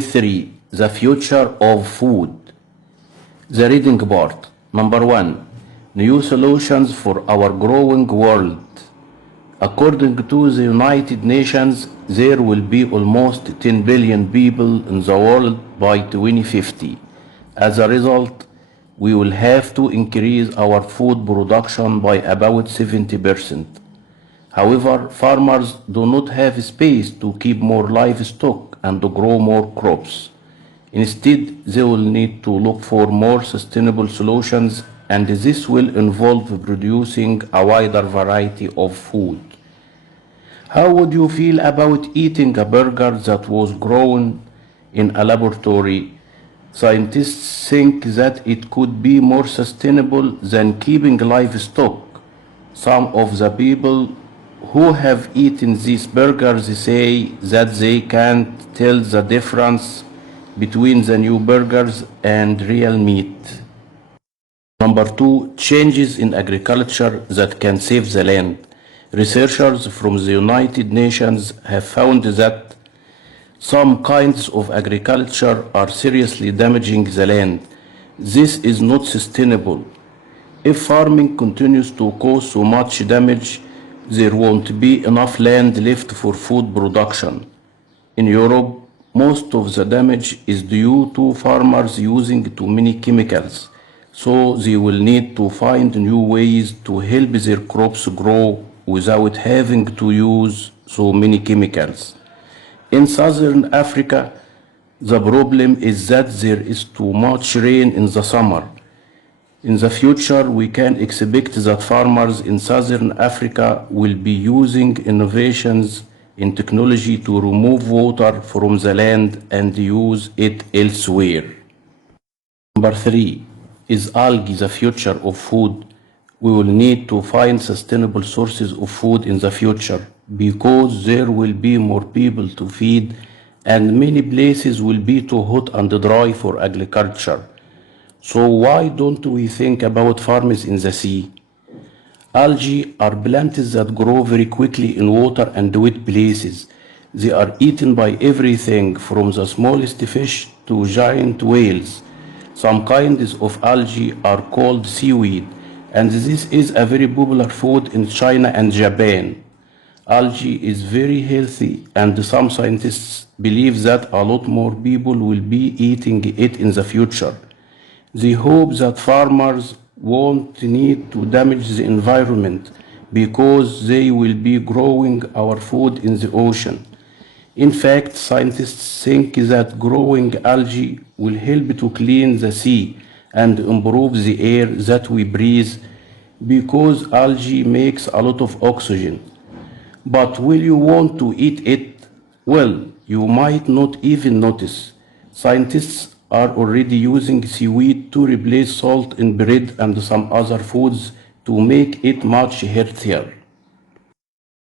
3. The future of food. The reading part. Number 1. New solutions for our growing world. According to the United Nations, there will be almost 10 billion people in the world by 2050. As a result, we will have to increase our food production by about 70%. However, farmers do not have space to keep more livestock and to grow more crops. Instead, they will need to look for more sustainable solutions, and this will involve producing a wider variety of food. How would you feel about eating a burger that was grown in a laboratory? Scientists think that it could be more sustainable than keeping livestock. Some of the people who have eaten these burgers say that they can't tell the difference between the new burgers and real meat. Number 2. Changes in agriculture that can save the land. Researchers from the United Nations have found that some kinds of agriculture are seriously damaging the land. This is not sustainable. If farming continues to cause so much damage, there won't be enough land left for food production. In Europe, most of the damage is due to farmers using too many chemicals, so they will need to find new ways to help their crops grow without having to use so many chemicals. In southern Africa, the problem is that there is too much rain in the summer. In the future, we can expect that farmers in southern Africa will be using innovations in technology to remove water from the land and use it elsewhere. Number 3. Is algae the future of food? We will need to find sustainable sources of food in the future because there will be more people to feed and many places will be too hot and dry for agriculture. So why don't we think about farms in the sea? Algae are plants that grow very quickly in water and wet places. They are eaten by everything from the smallest fish to giant whales. Some kinds of algae are called seaweed, and this is a very popular food in China and Japan. Algae is very healthy, and some scientists believe that a lot more people will be eating it in the future. They hope that farmers won't need to damage the environment because they will be growing our food in the ocean. In fact, scientists think that growing algae will help to clean the sea and improve the air that we breathe because algae makes a lot of oxygen. But will you want to eat it? Well, you might not even notice. Scientists are already using seaweed to replace salt in bread and some other foods to make it much healthier.